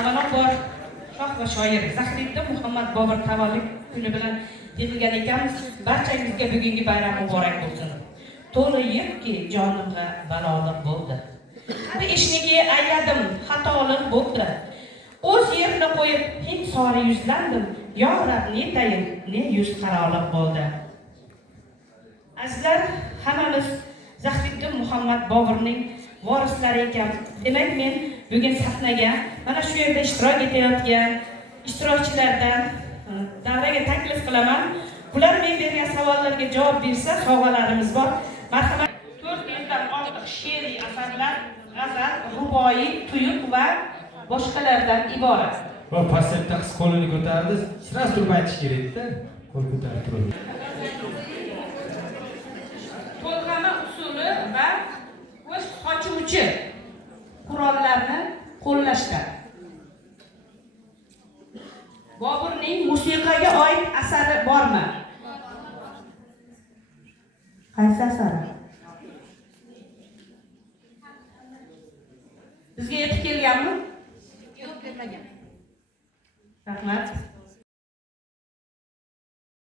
avvalambor shoh va shoir Zahiriddin Muhammad Bobur tavallud kuni bilan yig'ilgan ekanmiz. Barchangizga bugungi bayram muborak bo'lsin. To'g'ri yerki jonimga balolik bo'ldi. Bir ishniki ayladim, xatolik bo'ldi. O'z yerini qo'yib hech sori yuzlandim. Yo Rab, ne tayin, ne yuz qarolik bo'ldi. Azizlar, hammamiz Zahiriddin Muhammad Boburning varislari ekan. Demak, men bugun sahnaga mana shu yerda ishtirok etayotgan ishtirokchilardan davraga taklif qilaman. Ular men bergan savollarga javob bersa, sovg'alarimiz bor. Marhamat, 400 dan ortiq she'riy asarlar, g'azal, ruboiy, tuyuq va boshqalardan iborat. Va pastda qiz qo'lini ko'tardi. Sirasi turib aytish kerak-da. Qo'l ko'tarib turib. To'lg'ama usuli va o'z sochuvchi qurollarni qo'llashda. Boburning musiqaga oid asari bormi? Qaysi asari? Bizga yetib kelganmi? Yo'q, kelmagan. Rahmat.